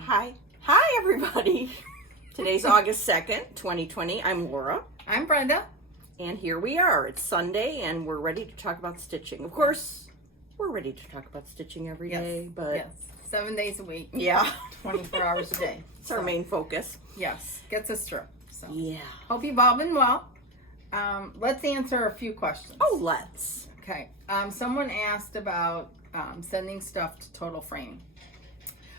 Hi. Hi, everybody. Today's August 2nd, 2020. I'm Laura. I'm Brenda. And here we are. It's Sunday, and we're ready to talk about stitching. Of course, we're ready to talk about stitching every day, but... Yes, 7 days a week. Yeah. 24 hours a day. It's our main focus. Yes, gets us through. So. Yeah. Hope you've all been well. Let's answer a few questions. Oh, let's. Okay. Someone asked about sending stuff to Total Framing.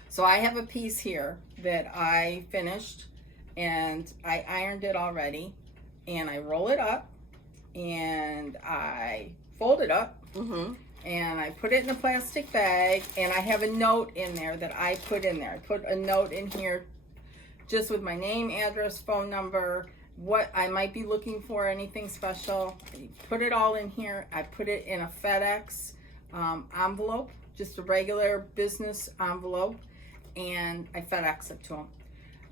So I have a piece here that I finished, and I ironed it already, and I roll it up, and I fold it up, and I put it in a plastic bag, and I have a note in there that I put in there. I put a note in here just with my name, address, phone number, what I might be looking for, anything special. I put it all in here. I put it in a FedEx envelope, just a regular business envelope, and I FedEx it to them.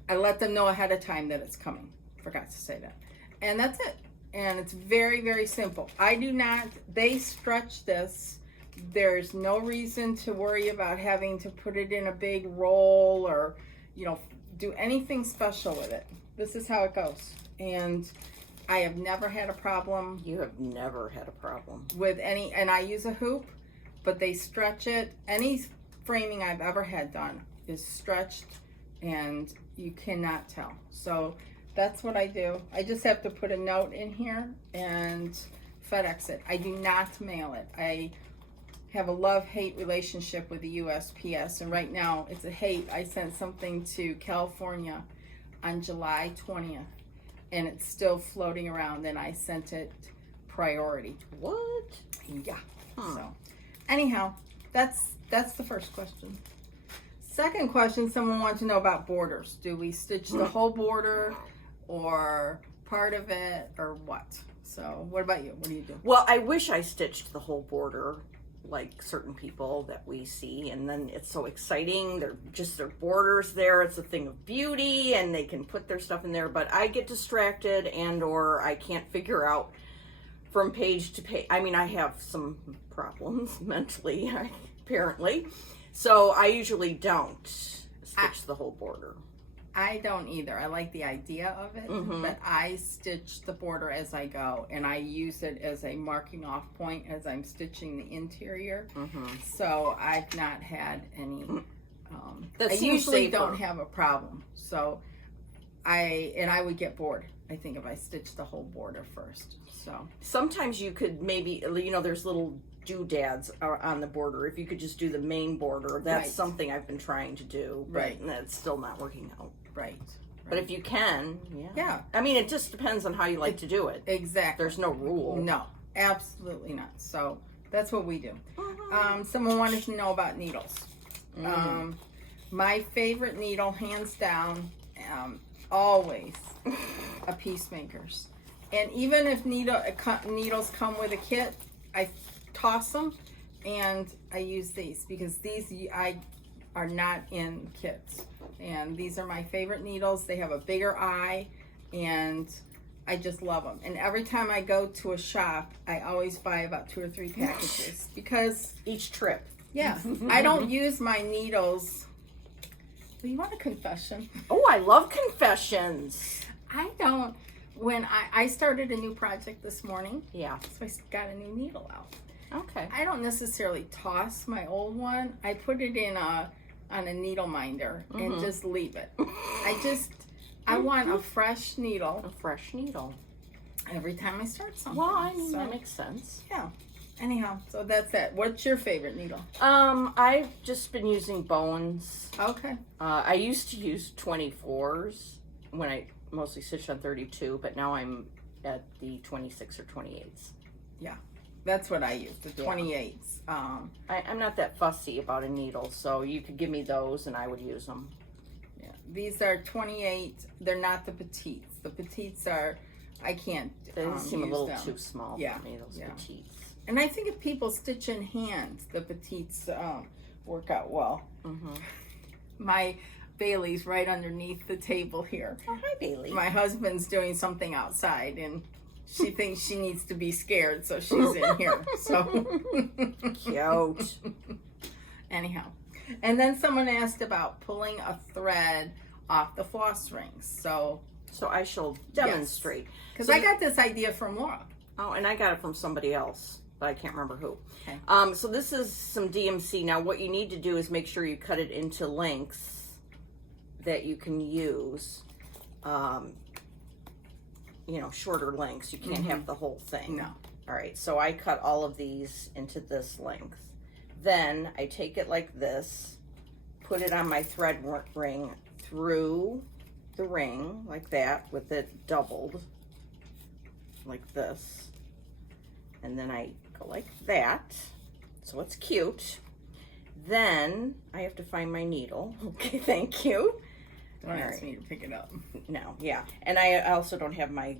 I let them know ahead of time that it's coming. Forgot to say that. And that's it. And it's very, very simple. They stretch this. There's no reason to worry about having to put it in a big roll or, do anything special with it. This is how it goes. And I have never had a problem. You have never had a problem. With any, and I use a hoop, but they stretch it. Any framing I've ever had done is stretched, and you cannot tell. So that's what I do. I just have to put a note in here and FedEx it. I do not mail it. I have a love-hate relationship with the USPS, and right now it's a hate. I sent something to California on July 20th, and it's still floating around, and I sent it priority. What? Yeah. So anyhow, that's the first question. Second question, someone wanted to know about borders. Do we stitch the whole border or part of it or what? So what about you? What do you do? Well, I wish I stitched the whole border like certain people that we see, and then it's so exciting. They're just their borders there. It's a thing of beauty, and they can put their stuff in there, but I get distracted or I can't figure out from page to page. I mean, I have some problems mentally, apparently. So I usually don't stitch the whole border. I don't either. I like the idea of it, but I stitch the border as I go, and I use it as a marking off point as I'm stitching the interior. So I've not had any. I usually don't have a problem. So I would get bored, I think, if I stitched the whole border first. So sometimes you could maybe, there's little doodads on the border. If you could just do the main border, that's something I've been trying to do, but that's still not working out. Right. But if you can, yeah. I mean, it just depends on how you like to do it. Exactly. There's no rule. No, absolutely not. So that's what we do. Someone wanted to know about needles. My favorite needle, hands down, always a Peacemaker's. And even if needles come with a kit, I toss them, and I use these because these are not in kits, and these are my favorite needles. They have a bigger eye, and I just love them. And every time I go to a shop, I always buy about 2 or 3 packages because each trip. Yeah, I don't use my needles. Do you want a confession? Oh, I love confessions. I don't. When I started a new project this morning, so I got a new needle out. Okay. I don't necessarily toss my old one. I put it in on a needle minder and just leave it. I want a fresh needle. A fresh needle. Every time I start something. Well, I mean, that makes sense. Yeah. Anyhow, so that's it. What's your favorite needle? I've just been using Bowens. Okay. I used to use 24s when I mostly stitched on 32, but now I'm at the 26 or 28s. Yeah. That's what I use, the 28s. I'm not that fussy about a needle, so you could give me those and I would use them. Yeah, these are 28. They're not the petites. The petites are, I can't They seem a little them. Too small for me, those petites. And I think if people stitch in hand, the petites work out well. My Bailey's right underneath the table here. Oh, hi, Bailey. My husband's doing something outside, and she thinks she needs to be scared, so she's in here. So cute. Anyhow, And then someone asked about pulling a thread off the floss rings. So I shall demonstrate. Because I got this idea from Laura. Oh, and I got it from somebody else, but I can't remember who. Okay. So this is some DMC. Now what you need to do is make sure you cut it into lengths that you can use. You know, shorter lengths. You can't have the whole thing. No. All right, so I cut all of these into this length. Then I take it like this, put it on my thread ring through the ring like that with it doubled like this. And then I go like that, so it's cute. Then I have to find my needle. Okay, thank you. Don't ask me to pick it up. No, yeah. And I also don't have my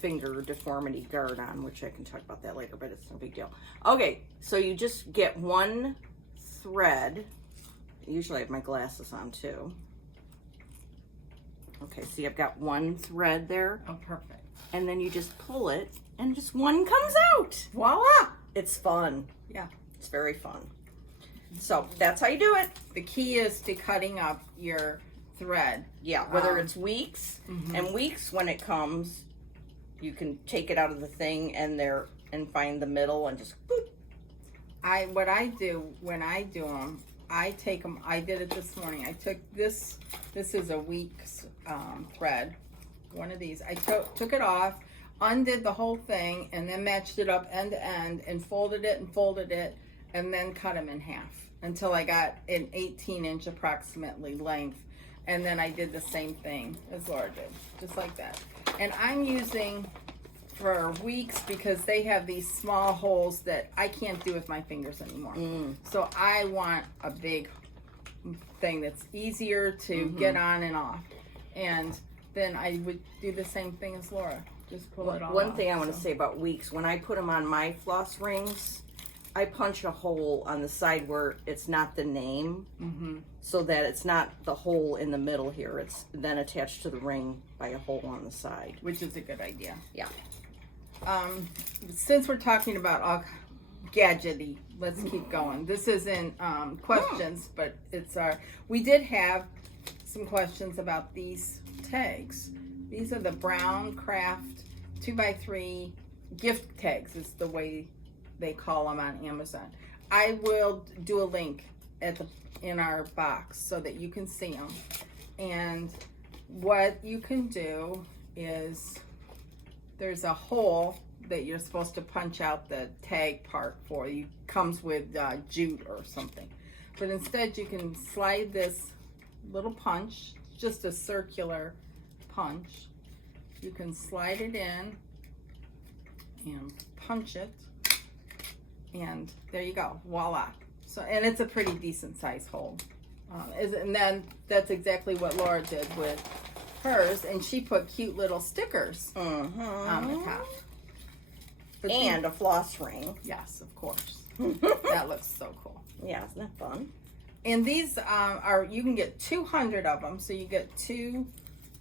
finger deformity guard on, which I can talk about that later, but it's no big deal. Okay, so you just get one thread. Usually I have my glasses on too. Okay, see, I've got one thread there. Oh, perfect. And then you just pull it and just one comes out. Voila! It's fun. Yeah. It's very fun. So that's how you do it. The key is to cutting up your thread. Yeah, whether it's weeks, and weeks when it comes, you can take it out of the thing and find the middle and just boop. What I do when I do them, I take them. I did it this morning. I took this. This is a week's thread. One of these. I took it off, undid the whole thing, and then matched it up end to end, and folded it, and then cut them in half until I got an 18-inch approximately length. And then I did the same thing as Laura did, just like that. And I'm using for weeks because they have these small holes that I can't do with my fingers anymore. So I want a big thing that's easier to get on and off. And then I would do the same thing as Laura. Just pull it all One off, thing I want to say about weeks, when I put them on my floss rings, I punch a hole on the side where it's not the name, so that it's not the hole in the middle here. It's then attached to the ring by a hole on the side. which is a good idea. Yeah. Since we're talking about all gadgety, let's keep going. This isn't questions, but it's we did have some questions about these tags. These are the brown Kraft 2x3 gift tags, is the way they call them on Amazon. I will do a link in our box so that you can see them. And what you can do is there's a hole that you're supposed to punch out the tag part for. You comes with jute or something. But instead you can slide this little punch, just a circular punch. You can slide it in and punch it. And there you go, voila. So, and it's a pretty decent size hole. And then that's exactly what Laura did with hers, and she put cute little stickers on the top. But And a floss ring. yes, of course. That looks so cool. Yeah, isn't that fun? And these you can get 200 of them, so you get 2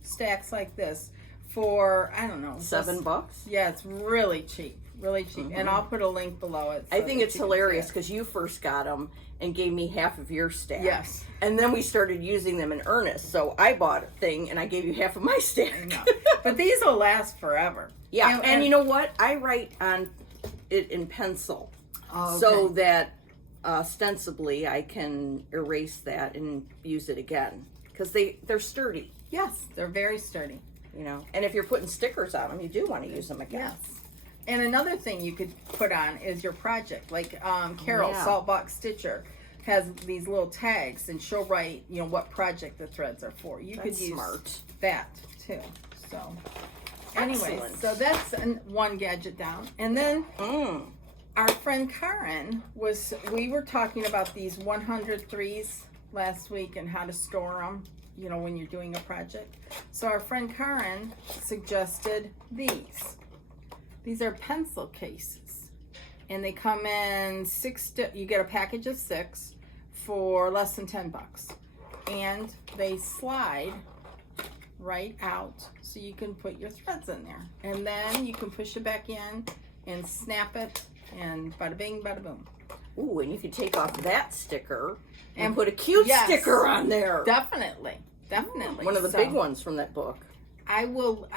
stacks like this for, I don't know, $7? Yeah, it's really cheap. Really cheap. And I'll put a link below it. I think it's hilarious because you first got them and gave me half of your stack. Yes. And then we started using them in earnest. So I bought a thing and I gave you half of my stack. No. But these will last forever. Yeah. And you know what? I write on it in pencil. Oh, okay. So that ostensibly I can erase that and use it again. Because they're sturdy. Yes, they're very sturdy. You know, and if you're putting stickers on them, you do want to use them again. Yes. And another thing you could put on is your project. Like Carol, Saltbox Stitcher, has these little tags, and she'll write, you know, what project the threads are for. You could use smart. that too. So, anyways, Excellent. so that's one gadget down. And then our friend Karen we were talking about these 103s last week and how to store them, you know, when you're doing a project. So our friend Karen suggested these. These are pencil cases, and they come in you get a package of 6 for less than $10, and they slide right out so you can put your threads in there, and then you can push it back in and snap it, and bada bing, bada boom. Ooh, and you could take off that sticker and put a cute sticker on there. Definitely. One of the big ones from that book. I will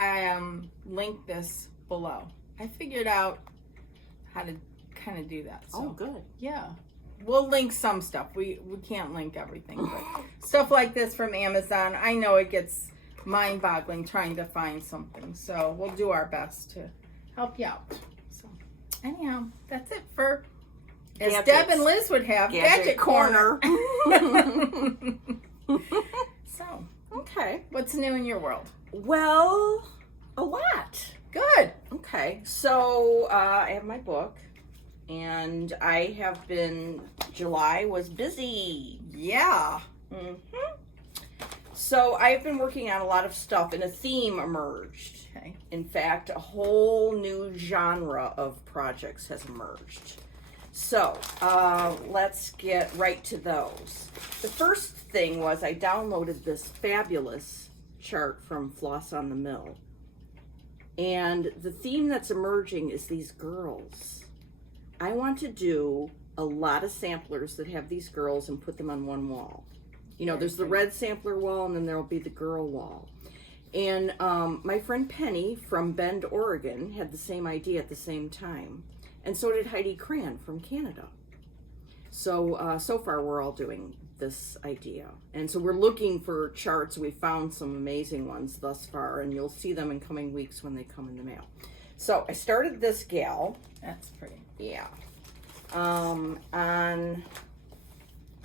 link this below. I figured out how to kind of do that. So. Oh, good. Yeah. We'll link some stuff. We can't link everything, but stuff like this from Amazon, I know it gets mind-boggling trying to find something. So we'll do our best to help you out. So anyhow, that's it for, as Gadgets. Deb and Liz would have, Gadget Corner. So, okay. What's new in your world? Well, a lot. Good. Okay. So I have my book. And I have been, July was busy. Yeah. So I've been working on a lot of stuff and a theme emerged. Okay. In fact, a whole new genre of projects has emerged. So let's get right to those. The first thing was I downloaded this fabulous chart from Floss on the Mill. And the theme that's emerging is these girls. I want to do a lot of samplers that have these girls and put them on one wall. You know, there's the red sampler wall, and then there'll be the girl wall. And my friend Penny from Bend, Oregon, had the same idea at the same time. And so did Heidi Cran from Canada. So, so far we're all doing this idea. And so we're looking for charts. We found some amazing ones thus far, and you'll see them in coming weeks when they come in the mail. So I started this gal. That's pretty. Yeah. On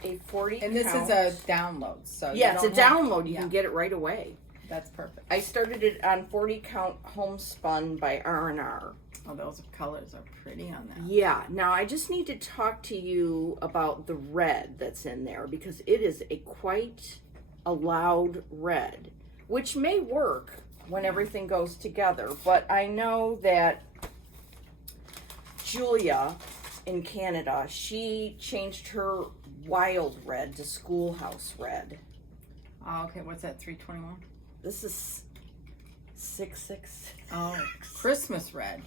a 40 And this count. is a download, so yeah, it's a download. You can get it right away. That's perfect. I started it on 40 count homespun by R&R. Oh, those colors are pretty on that. Yeah. Now I just need to talk to you about the red that's in there because it is quite a loud red, which may work when everything goes together. But I know that Julia in Canada, she changed her wild red to schoolhouse red. Oh, okay. What's that, 321? This is 666. Oh, Christmas red.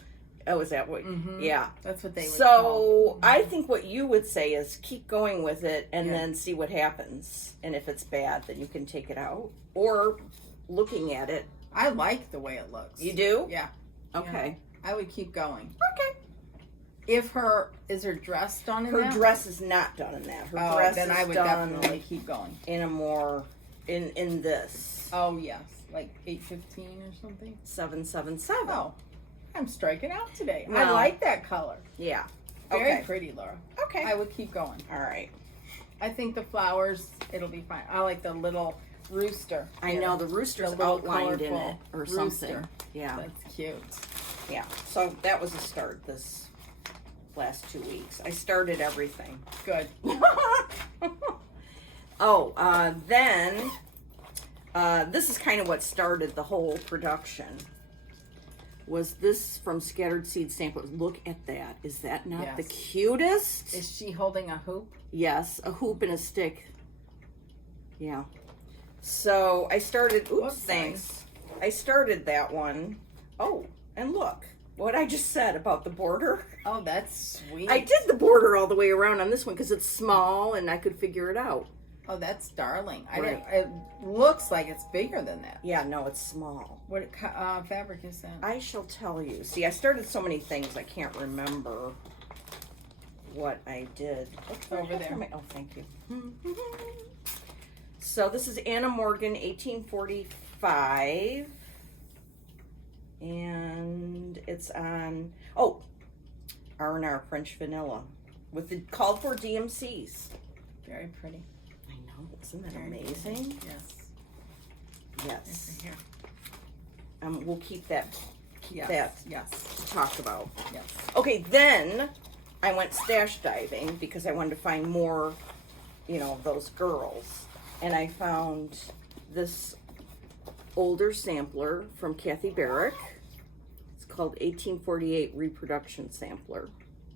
Oh, is that what? Mm-hmm. Yeah. That's what they would So call. I think what you would say is keep going with it and then see what happens. And if it's bad, then you can take it out. Or looking at it. I like the way it looks. You do? Yeah. Okay. Yeah. I would keep going. Okay. Is her dress done in Her that? dress is not done in that. Her dress then is I would done definitely keep going. in a more, in this. Oh, yes. Like 815 or something? 777. Oh, I'm striking out today. I Well, like that color. Yeah. Very Okay. pretty, Laura. Okay. I would keep going. All right. I think the flowers, it'll be fine. I like the little rooster. I know the rooster's The little outlined in it colorful or rooster. something. Yeah. That's cute. Yeah. So that was a start this last 2 weeks. I started everything. Good. Then this is kind of what started the whole production. Was this from Scattered Seed Samplers? Look at that. Is that not the cutest? Is she holding a hoop? Yes, a hoop and a stick. Yeah. So I started, thanks. I started that one. Oh, and look what I just said about the border. Oh, that's sweet. I did the border all the way around on this one because it's small and I could figure it out. Oh, that's darling. Right. It looks like it's bigger than that. Yeah, no, it's small. What fabric is that? I shall tell you. See, I started so many things I can't remember what I did. Over there. Oh, thank you. So this is Anna Morgan, 1845. And it's on, R&R French Vanilla with the called for DMCs. Very pretty. I know. Isn't that Very amazing? pretty. Yes. Yes. Right here. We'll keep that Yes. to talk about. Yes. Okay, then I went stash diving because I wanted to find more, of those girls. And I found this older sampler from Kathy Barrick. It's called 1848 Reproduction Sampler.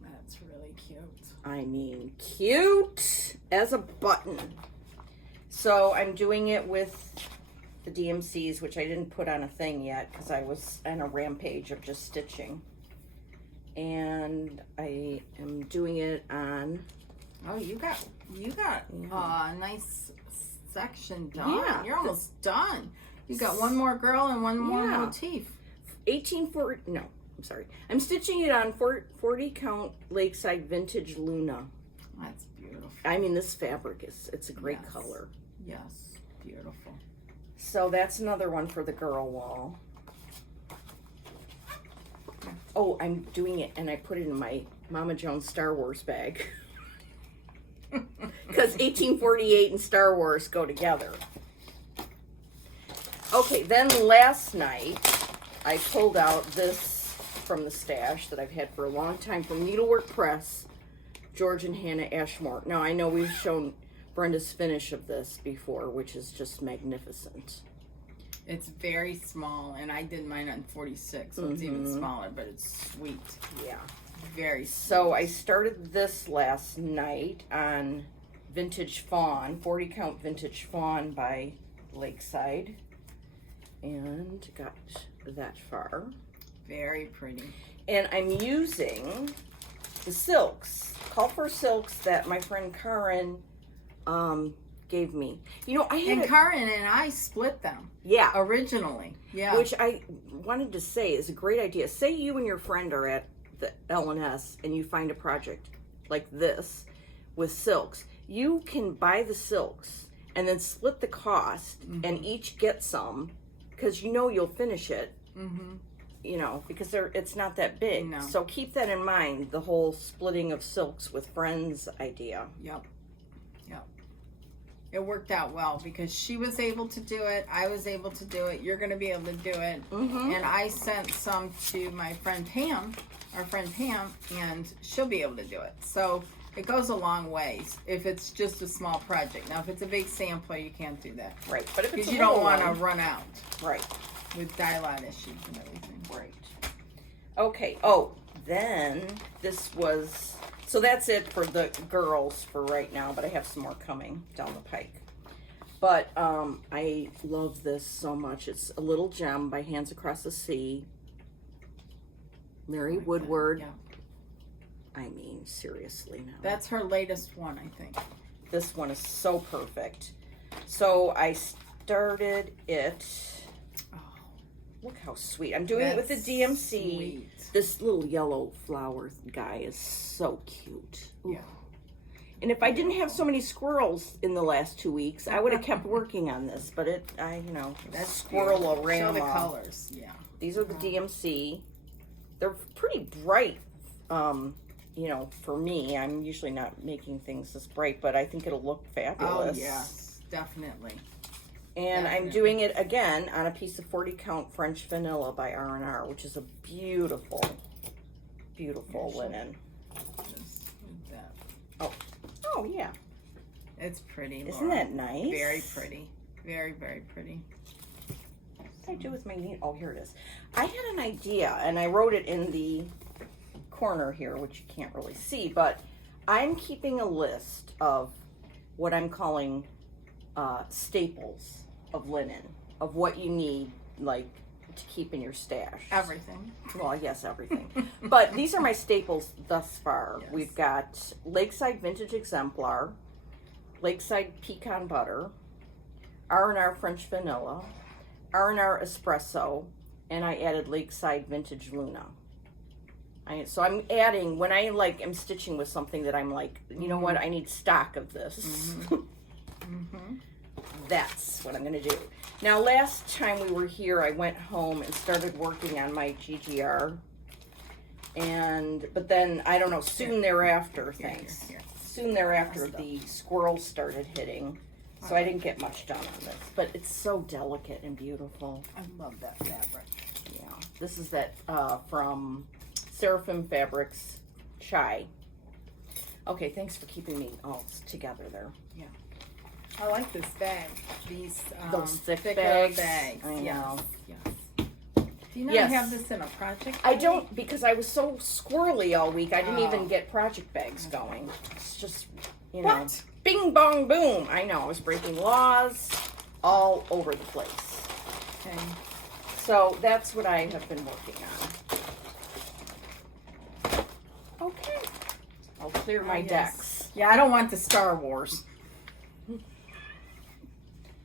That's really cute. I mean, cute as a button. So I'm doing it with the DMCs, which I didn't put on a thing yet because I was on a rampage of just stitching. And I am doing it on Oh, you got a nice section done. Yeah. You're almost done. You got one more girl and one more motif. 1840. No, I'm sorry. I'm stitching it on 40 count Lakeside Vintage Luna. That's beautiful. I mean, this fabric it's a great color. Yes, beautiful. So that's another one for the girl wall. Oh, I'm doing it, and I put it in my Mama Jones Star Wars bag. Because 1848 and Star Wars go together. Okay, then last night, I pulled out this from the stash that I've had for a long time from Needlework Press, George and Hannah Ashmore. Now, I know we've shown Brenda's finish of this before, which is just magnificent. It's very small, and I did mine on 46, so it's even smaller, but it's sweet. Yeah. Very sweet. So I started this last night on Vintage Fawn, 40 count Vintage Fawn by Lakeside, and got that far. Very pretty. And I'm using the silks, Call for silks that my friend Karen gave me. You know, I had Karen and I split them. Yeah. Originally. Yeah. Which I wanted to say is a great idea. Say you and your friend are at the L&S and you find a project like this with silks. You can buy the silks and then split the cost and each get some because you know you'll finish it. You know, because it's not that big. No. So keep that in mind, the whole splitting of silks with friends idea. Yep. It worked out well because she was able to do it. I was able to do it. You're going to be able to do it. And I sent some to my friend Pam, our friend Pam, and she'll be able to do it. So it goes a long ways if it's just a small project. Now, if it's a big sampler, you can't do that. Right. But if it's because you don't want to run out. Right. With dye lot issues and everything. Right. Okay. Oh, then this was... So that's it for the girls for right now, but I have some more coming down the pike. But I love this so much. It's a little gem by Hands Across the Sea. Mary Woodward. Yeah. I mean, seriously now. That's her latest one, I think. This one is so perfect. So I started it. Oh, look how sweet. I'm doing it with the DMC. Sweet. This little yellow flower guy is so cute. Ooh. Yeah. And if I didn't have so many squirrels in the last 2 weeks, I would have kept working on this. But that squirrel ran Show the along. colors, yeah. These are the DMC. They're pretty bright, for me. I'm usually not making things this bright, but I think it'll look fabulous. Oh, yes, definitely. And I'm doing it again on a piece of 40 count French vanilla by R&R, which is a beautiful, beautiful linen. Oh yeah. It's pretty, Laura. Isn't that nice? Very pretty. Very, very pretty. What did I do with my needle? Oh, here it is. I had an idea, and I wrote it in the corner here, which you can't really see, but I'm keeping a list of what I'm calling staples of linen, of what you need, like, to keep in your stash. Everything. Well, yes, everything. But these are my staples thus far. Yes. We've got Lakeside Vintage Exemplar, Lakeside Pecan Butter, R&R French Vanilla, R&R Espresso, and I added Lakeside Vintage Luna. So I'm adding, when I am stitching with something that I'm like, you know what, I need stock of this. That's what I'm going to do. Now, last time we were here, I went home and started working on my GGR. But then, I don't know, soon thereafter, soon thereafter, the squirrels started hitting. So I didn't get much done on this. But it's so delicate and beautiful. I love that fabric. Yeah. This is that from Seraphim Fabrics Chai. Okay, thanks for keeping me all together there. Yeah. I like this bag. These those thicker bags. I know. Yes. Do you know you have this in a project? I don't, because I was so squirrely all week. I didn't even get project bags going. It's just, What? Bing, bong, boom. I know. I was breaking laws all over the place. Okay. So that's what I have been working on. Okay. I'll clear my decks. Yeah, I don't want the Star Wars.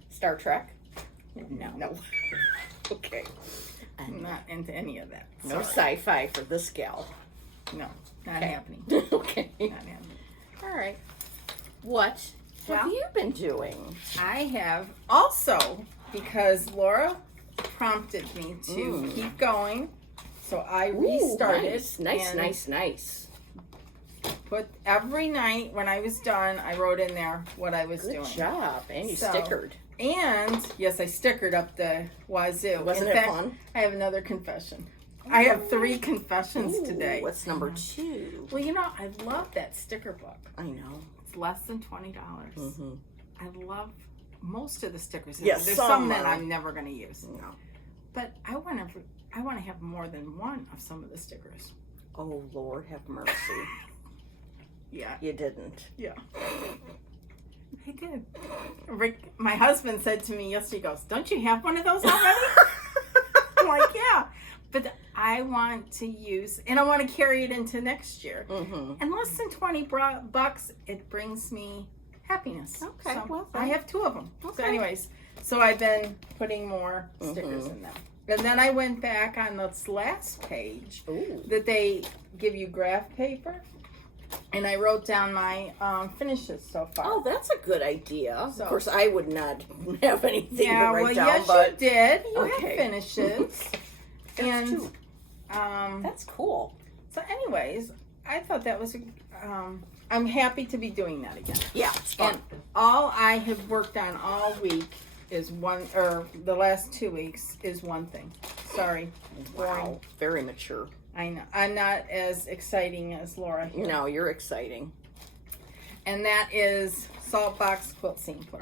Star Trek? No. Okay. I'm not into any of that. No Sorry. sci-fi for this gal. No, not Okay. happening. Okay. Not happening. All right. What have you been doing? I have also, because Laura prompted me to keep going, so I restarted. Nice. Put every night when I was done, I wrote in there what I was doing. Good job. And you So, stickered. And yes, I stickered up the wazoo. Wasn't In it fact, fun? I have another confession. I have 3 confessions today. What's number 2? Well, you know, I love that sticker book. I know. It's less than $20. Mm-hmm. I love most of the stickers. Yes, There's some some that are. I'm never going to use. No. But I want to have more than one of some of the stickers. Oh, Lord, have mercy. Yeah. You didn't. Yeah. I did. Rick, my husband said to me yesterday, he goes, "Don't you have one of those already?" I'm like, yeah. But I want to use, and I want to carry it into next year. Mm-hmm. And less than $20, it brings me happiness. Okay, So well, I have 2 of them. Okay. So anyways, so I've been putting more stickers in them. And then I went back on this last page Ooh. that they give you graph paper. And I wrote down my finishes so far. Oh, that's a good idea. So- Of course, I would not have anything yeah, to write well, down, yes, but you did. You Okay. have finishes. That's and two. um, That's cool. so, anyways, I thought that was. I'm happy to be doing that again. Yeah, it's fun. And all I have worked on all week is one, or the last 2 weeks is one thing. Sorry. Wow, very mature. I know. I'm not as exciting as Laura here. No, you're exciting. And that is Salt Box Quilt Sampler.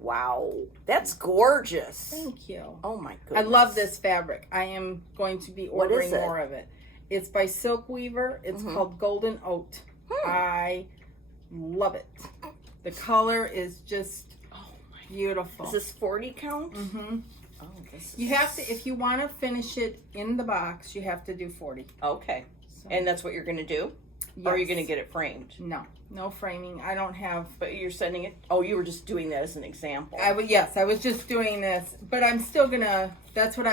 Wow, that's gorgeous. Thank you. Oh my I goodness. love this fabric. I am going to be What ordering is it? more of it. It's by Silk Weaver. It's called Golden Oat. I love it. The color is just beautiful. Is this 40 count? Mm-hmm. Oh, this is... You have to, if you want to finish it in the box, you have to do 40. Okay. So, And that's what you're going to do? Or are you yes. going to get it framed? No framing. I don't have. But you're sending it? Oh, you were just doing that as an example. Yes, I was just doing this, but I'm still gonna. That's what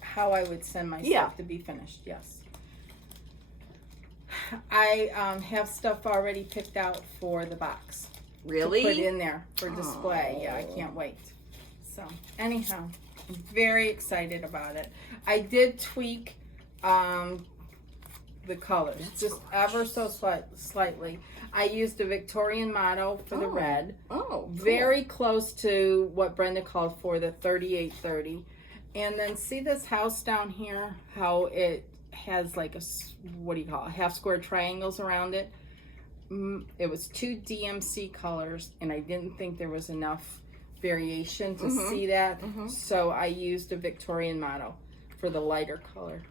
how I would send my stuff to be finished. Yes. I have stuff already picked out for the box. Really? To put in there for display. Yeah, I can't wait. So anyhow, I'm very excited about it. I did tweak the colors just ever so slightly. I used a Victorian motto for the red. Oh, cool. Very close to what Brenda called for, the 3830. And then see this house down here, how it has like half square triangles around it. It was 2 DMC colors, and I didn't think there was enough variation to see that. So I used a Victorian motto for the lighter color.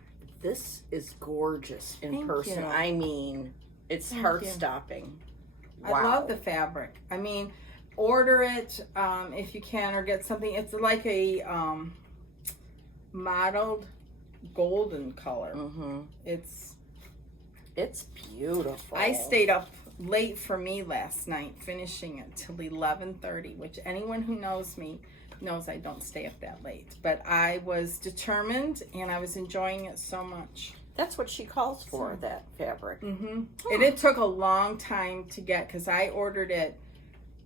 This is gorgeous in Thank person. you. I mean, it's heart-stopping. Wow. I love the fabric. I mean, order it if you can, or get something. It's like a mottled golden color. It's beautiful. I stayed up late for me last night finishing it till 11:30, which anyone who knows me knows I don't stay up that late. But I was determined, and I was enjoying it so much. That's what she calls for, that fabric. And it took a long time to get, because I ordered it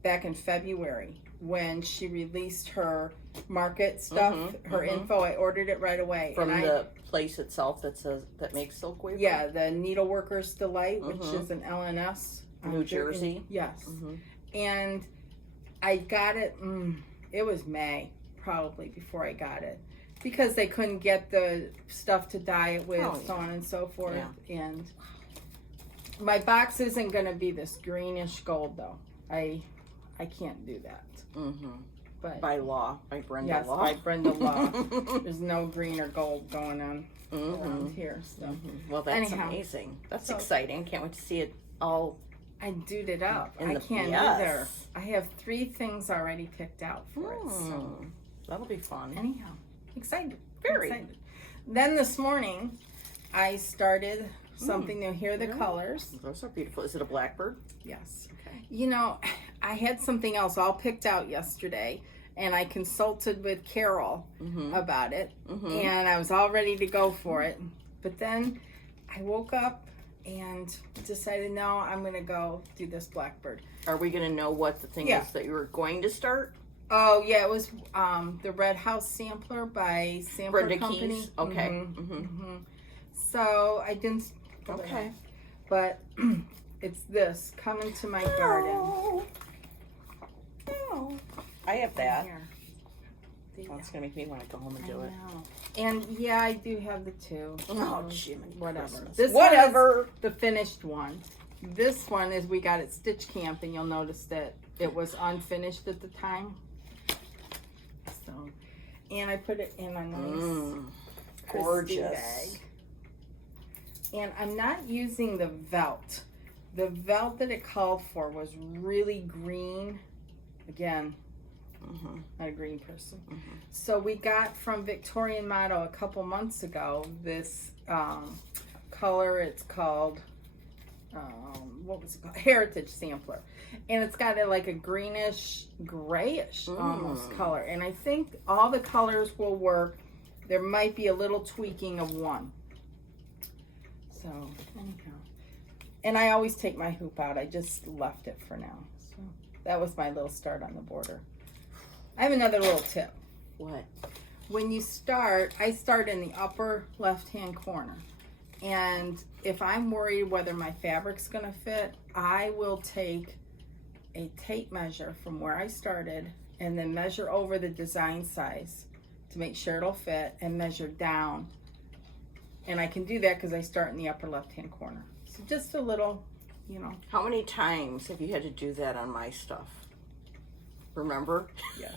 back in February when she released her market stuff, her info. I ordered it right away. From the place itself that makes Silk Weaver? Yeah, the Needleworkers Delight, which is an LNS. New Jersey? Yes. And I got it, it was May, probably, before I got it. Because they couldn't get the stuff to dye it with, so on and so forth. Yeah. And my box isn't going to be this greenish gold, though. I can't do that. But By law, by Brenda yes, law. by Brenda law. There's no green or gold going on around here. So Well, that's Anyhow. amazing. That's So- exciting. Can't wait to see it all. I dooed it up. In I the- can't yes. either. I have 3 things already picked out for it. So That'll be fun. anyhow, excited. Very. Excited. Then this morning, I started something new. Here are the colors. Those are beautiful. Is it a blackbird? Yes. Okay. You know, I had something else all picked out yesterday, and I consulted with Carol about it, and I was all ready to go for it. But then I woke up and decided, no, I'm going to go do this blackbird. Are we going to know what the thing is that you were going to start? Oh, yeah, it was the Red House Sampler by Sampler Brenda Company. Keys? Okay. So I didn't. Okay. But it's this, Coming to My Garden. Oh. I have that. Here. Oh, it's going to make me want to go home and do it. And yeah, I do have the two. Oh, Jiminy whatever. Christmas. This Whatever. one is the finished one. This one is we got at Stitch Camp, and you'll notice that it was unfinished at the time. So, and I put it in a nice gorgeous bag. And I'm not using the Velt. The Velt that it called for was really green. Again, not a green person. So we got from Victorian Motto a couple months ago this color. It's called what was it called? Heritage Sampler, and it's got like a greenish, grayish almost color. And I think all the colors will work. There might be a little tweaking of one. So anyhow, and I always take my hoop out. I just left it for now. So that was my little start on the border. I have another little tip. What? When you start, I start in the upper left-hand corner. And if I'm worried whether my fabric's going to fit, I will take a tape measure from where I started and then measure over the design size to make sure it'll fit and measure down. And I can do that because I start in the upper left-hand corner. So just a little, you know. How many times have you had to do that on my stuff? Remember? Yes.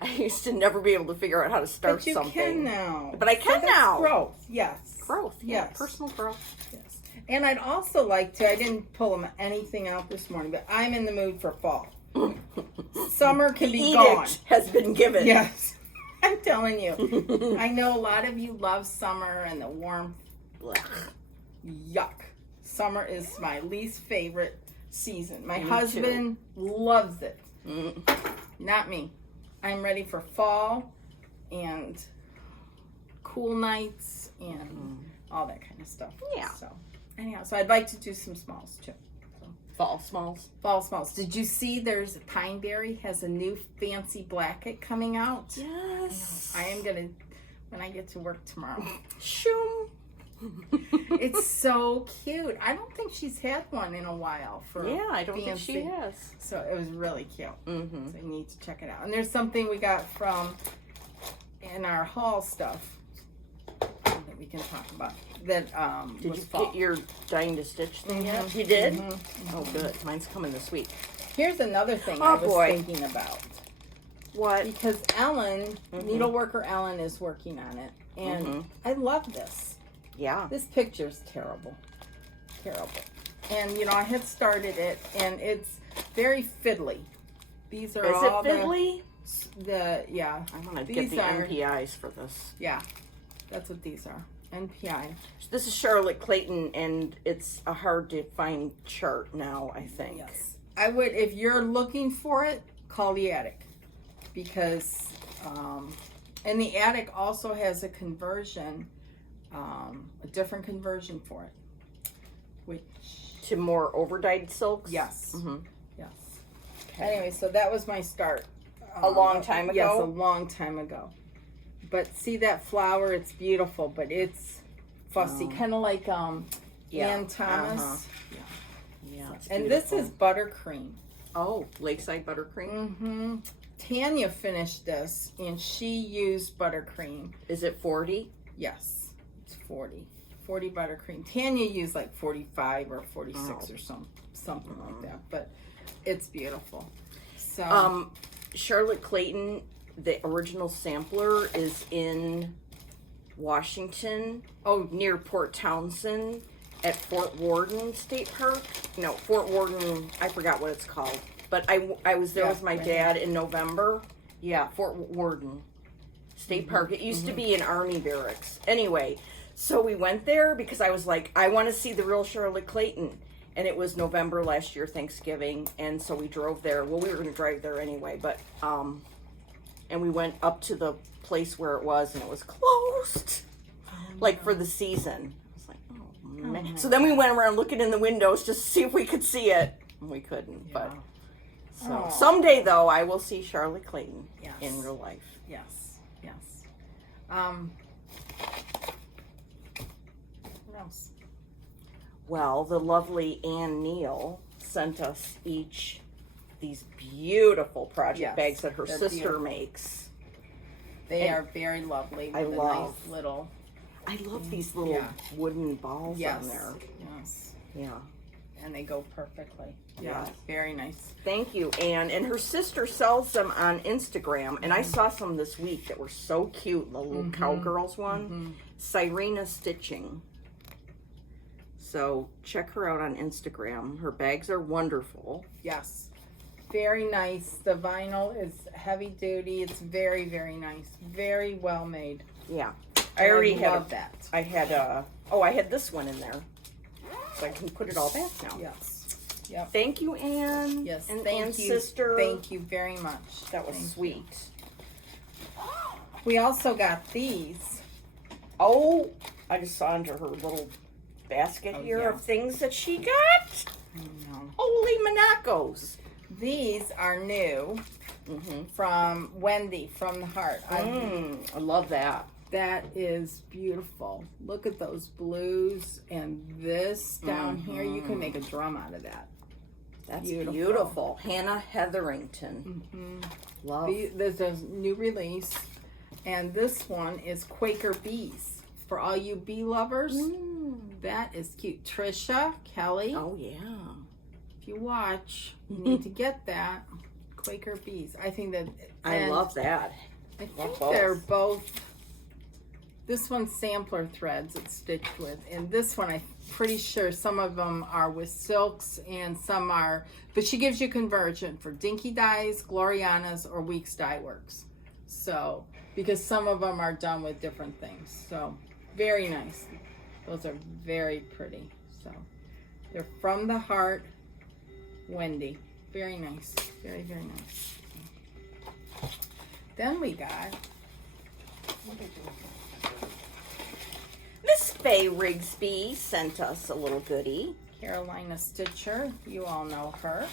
I used to never be able to figure out how to start But you something. can now. But I can So that's now. growth, yes. Growth, yeah. Yes. Personal growth. Yes. And I'd also like to, I didn't pull anything out this morning, but I'm in the mood for fall. Summer can be gone. Edict has been given. Yes. I'm telling you. I know a lot of you love summer and the warmth. Blech. Yuck. Summer is my least favorite season. My Me husband loves it. Mm. Not me. I'm ready for fall and cool nights and all that kind of stuff. Yeah. So anyhow, so I'd like to do some smalls too. So, Fall smalls. fall smalls. Did you see there's Pineberry has a new fancy blanket coming out? Yes. I am gonna when I get to work tomorrow. Shoom. It's so cute. I don't think she's had one in a while for Yeah, I don't think she fancy. has. So it was really cute. Mm-hmm. So you need to check it out. And there's something we got from in our haul stuff that we can talk about. That Did was you fall. get your dying to stitch thing yet? Mhm. You did? Mhm. Oh, good. Mine's coming this week. Here's another thing Oh, I was boy. thinking about. What? Because Ellen, needleworker Ellen, is working on it. And I love this. Yeah. This picture's terrible. Terrible. And, you know, I had started it, and it's very fiddly. These are Is it all fiddly? yeah. I'm going to These get the are- NPIs for this. Yeah. That's what these are. NPI. This is Charlotte Clayton, and it's a hard to find chart now, I think. Yes. I would, if you're looking for it, call the attic. Because, and the attic also has a conversion, a different conversion for it. Which, To more overdyed silks? yes. Mm-hmm. Yes. Anyway, so that was my start. A long time ago? Yes, a long time ago. But see that flower? It's beautiful, but it's fussy. Kind of like Ann Thomas. Uh-huh. Yeah, it's And this beautiful. is buttercream. Oh, Lakeside Buttercream. Mm-hmm. Tanya finished this, and she used buttercream. Is it 40? Yes, it's 40. 40 buttercream. Tanya used like 45 or 46 or something like that. But it's beautiful. So Charlotte Clayton, the original sampler, is in Washington. Oh, near Port Townsend at Fort Worden State Park. No, Fort Worden, I forgot what it's called. But I was there with my dad in November. Yeah, Fort Worden State Park. It used to be an Army barracks. Anyway, So we went there because I was like, I want to see the real Charlotte Clayton. And it was November last year, Thanksgiving. And so we drove there. Well, we were going to drive there anyway. But, and we went up to the place where it was, and it was closed. Like for the season. I was like, oh, man. So then we went around looking in the windows just to see if we could see it. And we couldn't. Yeah. But so someday, though, I will see Charlotte Clayton in real life. Yes. Yes. What else? Well, the lovely Ann Neal sent us each these beautiful project bags that her sister makes. They are very lovely. With nice little. I love these little wooden balls on there. Yes. Yeah. And they go perfectly. Yeah. Very nice. Thank you, Ann. And her sister sells them on Instagram. And I saw some this week that were so cute. The little cowgirls one. Sirena Stitching. So check her out on Instagram. Her bags are wonderful. Yes. Very nice. The vinyl is heavy duty. It's very, very nice. Very well made. Yeah. I already love that. I had this one in there. So I can put it all back now. Yes. Yep. Thank you, Ann. Yes. And thank Ann's you. sister. Thank you very much. That was sweet. We also got these. Oh, I just saw under her little basket here of things that she got. Holy Monacos. These are new from Wendy from the Heart. I love that. That is beautiful. Look at those blues and this down here. You can make a drum out of that. That's beautiful. Hannah Hetherington. Love. There's a new release. And this one is Quaker Bees. For all you bee lovers, that is cute. Trisha, Kelly. Oh, yeah. If you watch, you need to get that. Quaker Bees. I think that... I love that. I think they're both... This one's sampler threads it's stitched with. And this one, I'm pretty sure some of them are with silks and some are... But she gives you conversion for Dinky Dyes, Gloriana's, or Weeks Dye Works. So, because some of them are done with different things. So, very nice. Those are very pretty. So, they're from the Heart, Wendy. Very nice. Very, very nice. Then we got... Miss Faye Rigsby sent us a little goodie. Carolina Stitcher. You all know her.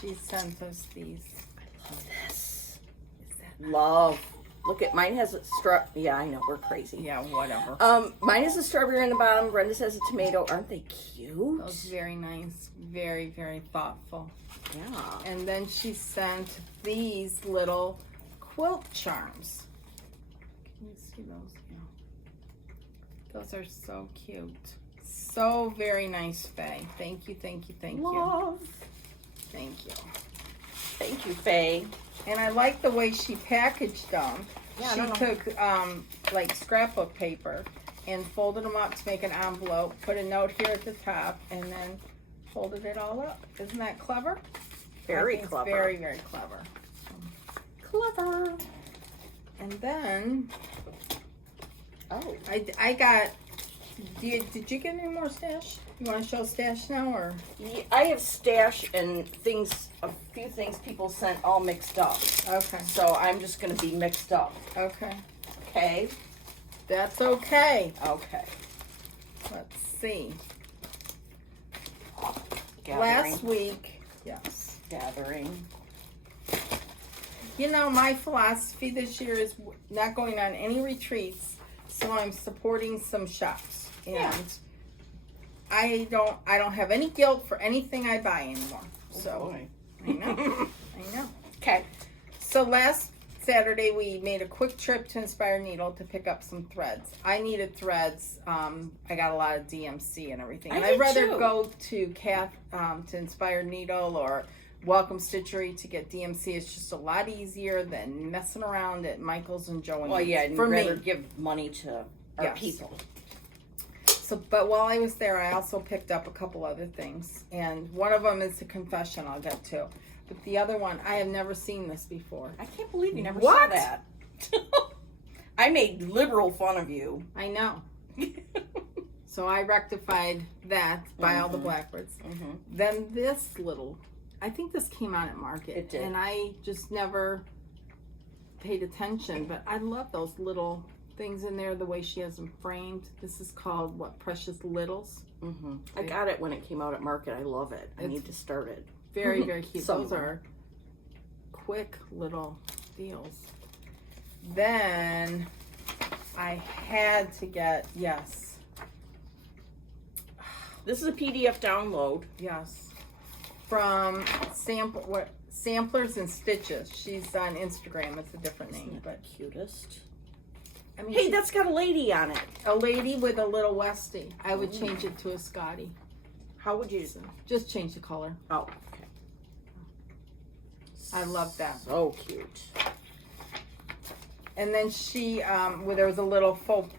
She sent us these. I love this. Love. Look at mine has a yeah, I know, we're crazy. Yeah, whatever. Mine has a strawberry in the bottom. Brenda's has a tomato. Aren't they cute? Those very nice. Very, very thoughtful. Yeah. And then she sent these little quilt charms. Can you see those? Yeah. Those are so cute. So very nice, Faye. Thank you, thank you, thank Love. you. Thank you. Thank you, Faye. And I like the way she packaged them. Yeah, she took like scrapbook paper and folded them up to make an envelope, put a note here at the top, and then folded it all up. Isn't that clever? Very clever. It's very, very clever. Clever. And then, oh, I got. Did you get any more stash? You want to show stash now, or? yeah, I have stash and things. A few things people sent all mixed up. Okay. So I'm just going to be mixed up. Okay. Okay. That's okay. Okay. Let's see. Gathering. Last week, yes. Gathering. You know, my philosophy this year is not going on any retreats, so I'm supporting some shops. And Yeah. I don't have any guilt for anything I buy anymore. So boy. I know. I know. Okay. So last Saturday we made a quick trip to Inspire Needle to pick up some threads. I needed threads. I got a lot of DMC and everything. And I'd rather go to to Inspire Needle or Welcome Stitchery to get DMC. It's just a lot easier than messing around at Michael's and Joann's. Well, yeah, I'd for rather me. give money to our people. So, but while I was there, I also picked up a couple other things, and one of them is a confession I'll get to. But the other one, I have never seen this before. I can't believe you never saw that. I made liberal fun of you. I know. So I rectified that by all the blackbirds. Then this little, I think this came out at market. It did. And I just never paid attention, but I love those little things in there, the way she has them framed. This is called, what, Precious Littles? I got it when it came out at market. I love it. I need to start it. Very, very cute. Those are quick little deals. Then I had to get, yes. This is a PDF download. Yes. From Samplers and Stitches. She's on Instagram. It's a different name, but cutest. I mean, Hey, that's got a lady on it. a lady with a little Westie. I would change it to a Scotty. How would you? Just change the color. Oh, okay. I love that. So cute. And then she, where there was a little faux,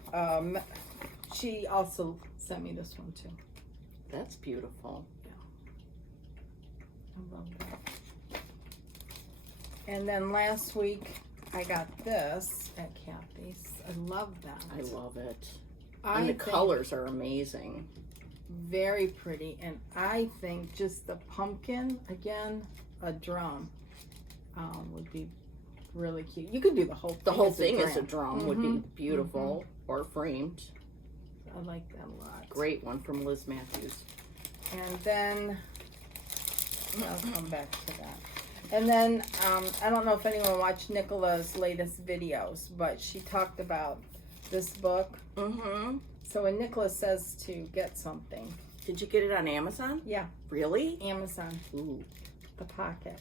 she also sent me this one too. That's beautiful. I love that. And then last week I got this at Kathy's. I love that. I love it. And the colors are amazing. Very pretty. And I think just the pumpkin, again, a drum, would be really cute. You could do the whole thing. The whole thing as a drum would be beautiful or framed. I like that a lot. Great one from Liz Matthews. And then, I'll come back to that. And then, I don't know if anyone watched Nicola's latest videos, but she talked about this book. So when Nicola says to get something. Did you get it on Amazon? Yeah. Really? Amazon. Ooh. The pocket.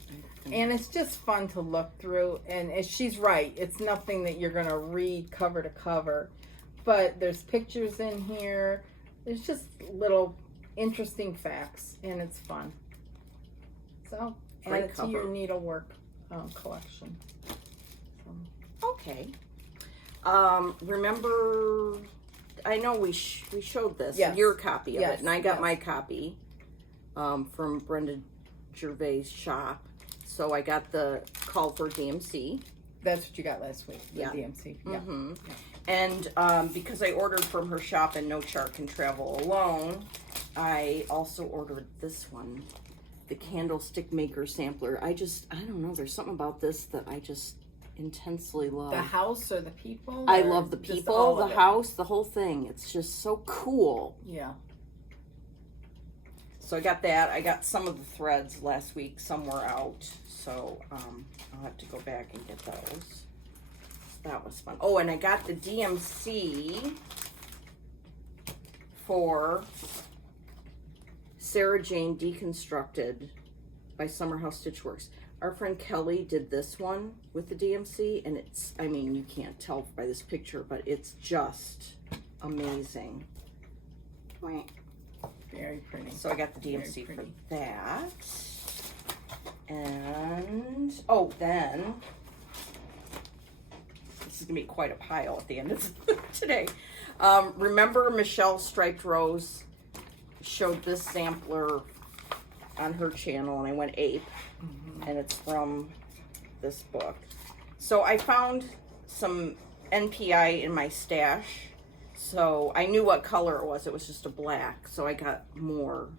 And it's just fun to look through. And she's right. It's nothing that you're going to read cover to cover. But there's pictures in here. There's just little interesting facts. And it's fun. So, add it to your needlework collection. So. Okay. Remember, I know we showed this, your copy of it. And I got my copy from Brenda Gervais' shop. So I got the call for DMC. That's what you got last week, the DMC. Yeah. And because I ordered from her shop and No Chart Can Travel Alone, I also ordered this one, the Candlestick Maker Sampler. I don't know, there's something about this that I just intensely love. The house or the people? I love the people, the house, the whole thing. It's just so cool. Yeah. So I got that. I got some of the threads last week. Some were out. So I'll have to go back and get those. That was fun. Oh, and I got the DMC for Sarah Jane Deconstructed by Summerhouse Stitchworks. Our friend Kelly did this one with the DMC, and it's, I mean, you can't tell by this picture, but it's just amazing. Very pretty. So I got the DMC for that. And, oh, then, this is going to be quite a pile at the end of today. Remember Michelle Striped Rose showed this sampler on her channel, and I went ape. And it's from this book. So I found some NPI in my stash. So I knew what color it was. It was just a black. So I got more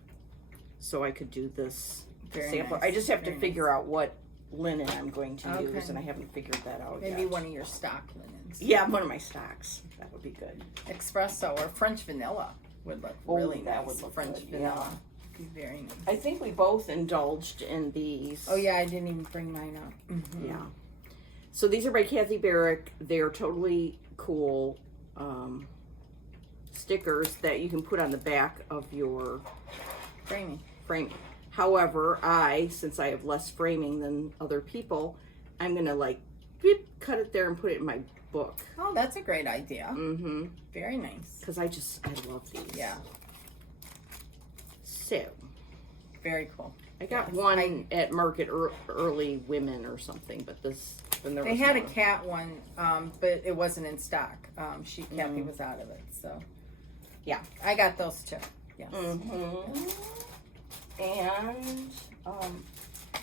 so I could do this sampler. Nice. I just have to figure out what linen I'm going to use, and I haven't figured that out yet. Maybe one of your stock linens. Yeah, one of my stocks. That would be good. Espresso or French vanilla would look really nice. That would look French good. Vanilla. Yeah. Very nice. I think we both indulged in these. Oh yeah, I didn't even bring mine up. Yeah. So these are by Kathy Barrick. They are totally cool stickers that you can put on the back of your framing. However, since I have less framing than other people, I'm gonna cut it there and put it in my book. Oh, that's a great idea. Very nice. Because I love these. Yeah. So, very cool. I got one at Market Early Women or something, but they had a cat one, but it wasn't in stock. Kathy was out of it, so yeah, I got those too. Yes. And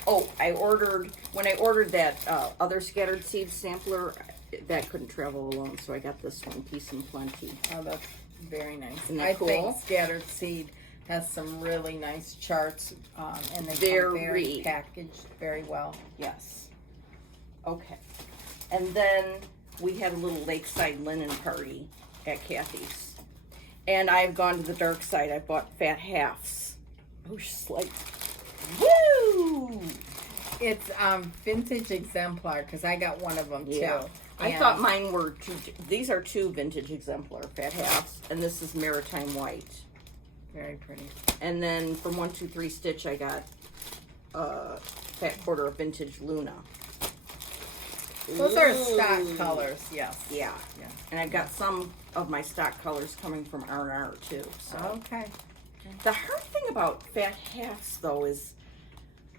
when I ordered that other scattered seed sampler, that couldn't travel alone, so I got this one, Peace and Plenty. Oh, that's Very nice. Isn't that I cool? think Scattered Seed has some really nice charts, and they come very packaged very well. Yes. Okay. And then we had a little lakeside linen party at Kathy's. And I've gone to the dark side. I bought fat halves. Oh, she's like, woo! It's vintage exemplar because I got one of them Yeah. too. I thought mine were two. These are two vintage exemplar fat halves, and this is maritime white. Very pretty. And then from 123 Stitch, I got fat quarter of vintage Luna. Those are stock colors, yes. Yeah. Yeah. And I've got some of my stock colors coming from R&R too. So Okay. the hard thing about fat halves though is,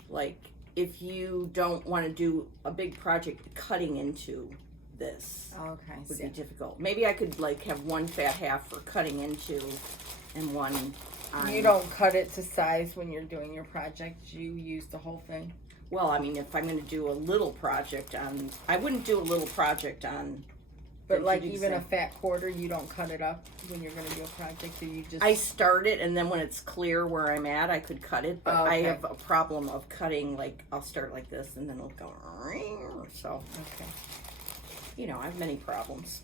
like, if you don't want to do a big project, cutting into this Okay. would be difficult. Maybe I could like have one fat half for cutting into and one on. You don't cut it to size when you're doing your project. You use the whole thing. Well, I mean, if I'm going to do a little project on, I wouldn't do a little project on. But like even a fat quarter, you don't cut it up when you're going to do a project, or you just. I start it, and then when it's clear where I'm at, I could cut it. But I have a problem of cutting. Like I'll start like this, and then it'll go. So Okay. You know, I have many problems.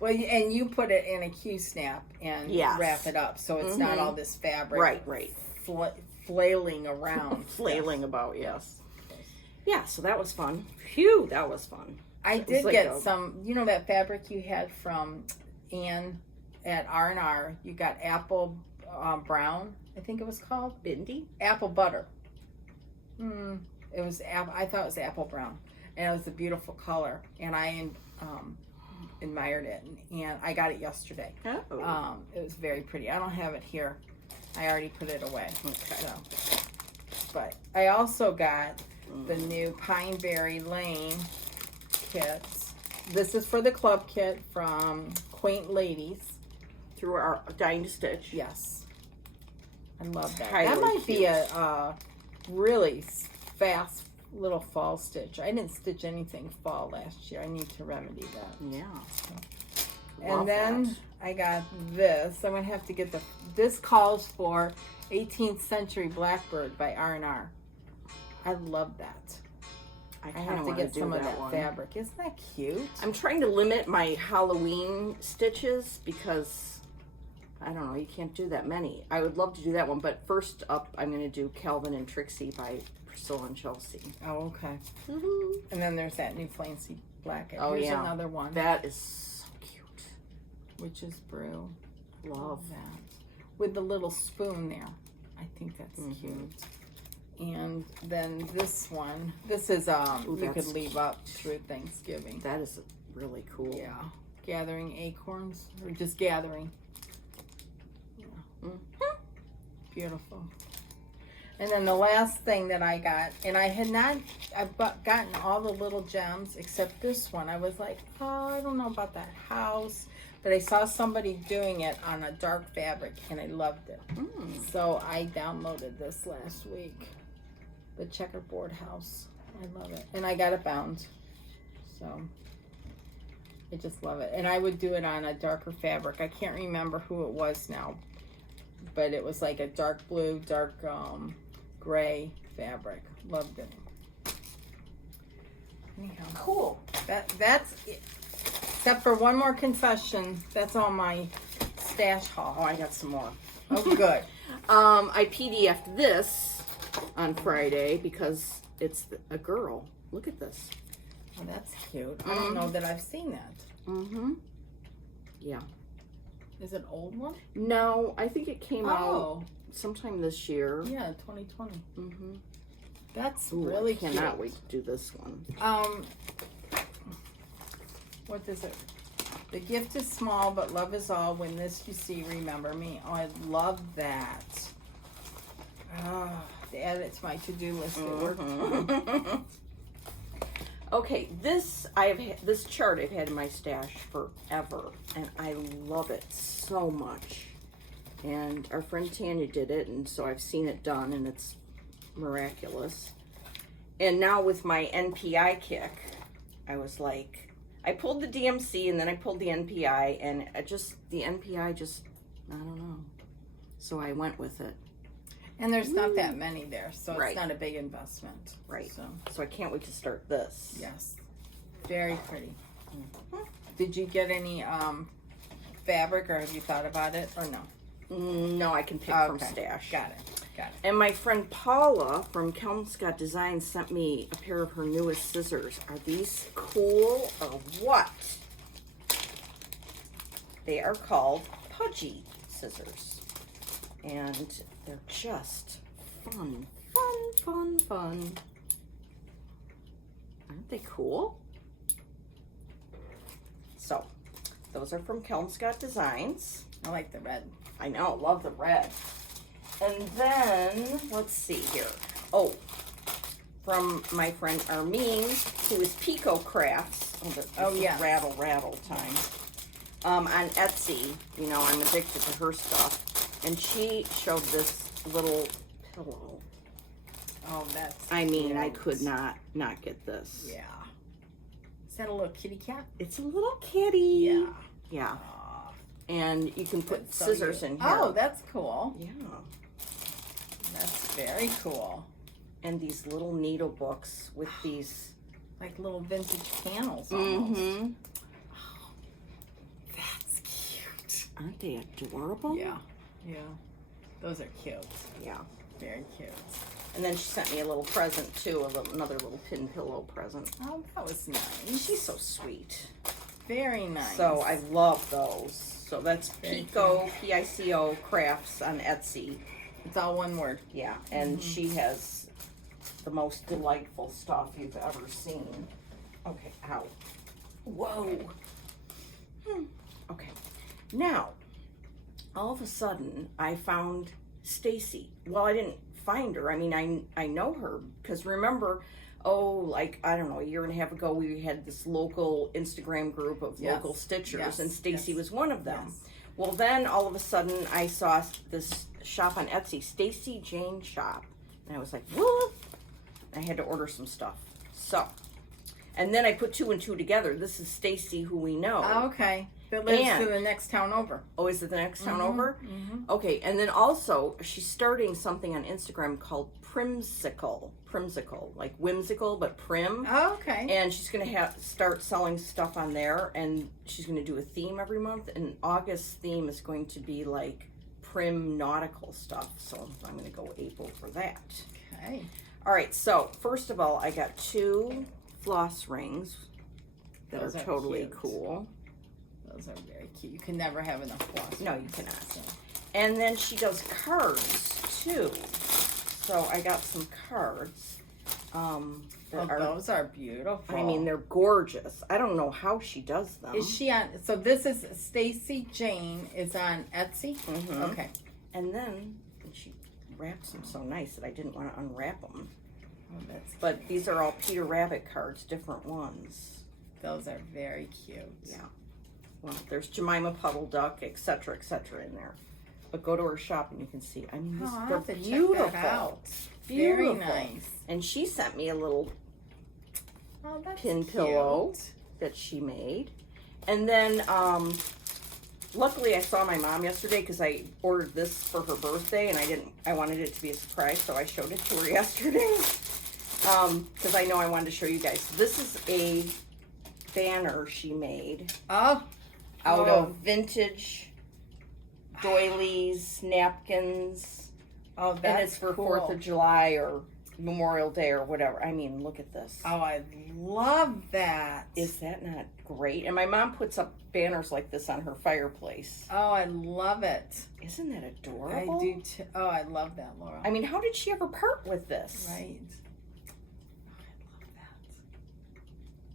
Well, and you put it in a Q-snap and wrap it up, so it's not all this fabric. Right. Flailing around. Flailing about, yes. Yeah, so that was fun. Phew, that was fun. I did get some, you know that fabric you had from Ann at R&R? You got apple brown, I think it was called. Bindi? Apple butter. It was, I thought it was apple brown. And it was a beautiful color. And I admired it. And I got it yesterday. Oh. It was very pretty. I don't have it here. I already put it away. Okay. So. But I also got the new Pineberry Lane kits. This is for the club kit from Quaint Ladies. Through our Dying to Stitch. Yes. I love that. Highly that might cute. be a really fast little fall stitch. I didn't stitch anything fall last year. I need to remedy that. Yeah. And then I got this. I'm going to have to get this calls for 18th Century Blackbird by R&R. I love that. I have to get some of that one. fabric. Isn't that cute? I'm trying to limit my Halloween stitches because, I don't know, you can't do that many. I would love to do that one, but first up, I'm going to do Calvin and Trixie by Priscilla and Chelsea. Oh, okay. Mm-hmm. And then there's that new Flancy Black. Oh, Here's yeah. another one. That is so cute. Witch's Brew. Love that. With the little spoon there. I think that's cute. And then this one. This is, you could leave up through Thanksgiving. That is really cool. Yeah. Gathering acorns. Or just gathering. Yeah. Mm-hmm. Beautiful. And then the last thing that I got, and I've gotten all the little gems except this one. I was like, oh, I don't know about that house. But I saw somebody doing it on a dark fabric, and I loved it. So I downloaded this last week. The checkerboard house. I love it. And I got it bound. So I just love it. And I would do it on a darker fabric. I can't remember who it was now. But it was like a dark blue, dark gray fabric. Loved it. Anyhow, Cool. That's it. Except for one more confession. That's all my stash haul. Oh, I got some more. Oh, good. I PDF'd this on Friday because it's a girl. Look at this. Oh, that's cute. I don't know that I've seen that. Mm-hmm. Yeah. Is it an old one? No, I think it came out sometime this year. Yeah, 2020. Mm-hmm. That's Ooh, really I cannot cute. wait to do this one. What is it? The gift is small, but love is all. When this you see, remember me. Oh, I love that. Oh, to add it to my to-do list at work. Okay, this chart I've had in my stash forever, and I love it so much. And our friend Tanya did it, and so I've seen it done, and it's miraculous. And now with my NPI kick, I was like, I pulled the DMC and then I pulled the NPI, and the NPI just, I don't know. So I went with it. And there's not that many there, so Right. it's not a big investment. Right. So I can't wait to start this. yes, very pretty. Mhm. Did you get any fabric, or have you thought about it, or no? No, I can pick from Stash. Got it. And my friend Paula from Kelmscott Design sent me a pair of her newest scissors. Are these cool or what? They are called Pudgy scissors. And they're just fun. Aren't they cool? So, those are from Kelmscott Designs. I like the red. I know, love the red. And then, let's see here. Oh, from my friend Armin, who is Pico Crafts. Oh, yeah. Rattle time. On Etsy, you know, I'm addicted to her stuff. And she showed this little pillow. Oh, that's I mean, cute. I could not get this. Yeah. Is that a little kitty cat? It's a little kitty. Yeah. Yeah. Aw, And you can put that's so scissors cute. in here. Oh, that's cool. Yeah. That's very cool. And these little needle books with these. Like little vintage panels almost. Mm-hmm. Oh, that's cute. Aren't they adorable? Yeah. Those are cute. Yeah. Very cute. And then she sent me a little present too, another little pin pillow present. Oh, that was nice. She's so sweet. Very nice. So I love those. So that's Very Pico, P-I-C-O Crafts on Etsy. It's all one word. Yeah, and she has the most delightful stuff you've ever seen. Okay, ow. Whoa. Okay. Now, all of a sudden, I found Stacy. Well, I didn't find her. I mean, I know her because remember, like, I don't know, a year and a half ago, we had this local Instagram group of Yes. local stitchers, Yes. and Stacy Yes. was one of them. Yes. Well, then all of a sudden, I saw this shop on Etsy, Stacy Jane Shop, and I was like, what? I had to order some stuff. So, and then I put two and two together. This is Stacy, who we know. Oh, okay. That lives And- to the next town over. Oh, is it the next town over? Mm-hmm. Okay, and then also she's starting something on Instagram called Primsicle, like whimsical but prim. Oh, okay. And she's gonna start selling stuff on there, and she's gonna do a theme every month. And August's theme is going to be like prim nautical stuff. So I'm gonna go ape over that. Okay. All right. So first of all, I got 2 floss rings that Those are are totally cute. cool. Those are very cute. You can never have enough floss. No, you cannot. So, And then she does cards too. So I got some cards. That are, those are beautiful. I mean, they're gorgeous. I don't know how she does them. Is she on? So this is Stacy Jane is on Etsy. Mhm. Okay. And then she wraps them so nice that I didn't want to unwrap them. Oh, that's But these are all Peter Rabbit cards, different ones. those are very cute. Yeah. Well, there's Jemima Puddle Duck, etc., in there. But go to her shop and you can see. I mean, Oh, I'll they're have to beautiful. check that out. Beautiful. Very nice. And she sent me a little Oh, that's pin cute. pillow that she made. And then, luckily I saw my mom yesterday because I ordered this for her birthday and I wanted it to be a surprise, so I showed it to her yesterday. Because I know I wanted to show you guys. This is a banner she made Oh, out Oh. of vintage doilies, napkins, oh, that's and it's for cool. 4th of July or Memorial Day or whatever. I mean, look at this. Oh, I love that. Is that not great? And my mom puts up banners like this on her fireplace. Oh, I love it. Isn't that adorable? I do too. Oh, I love that, Laura. I mean, how did she ever part with this? Right. Oh, I love that.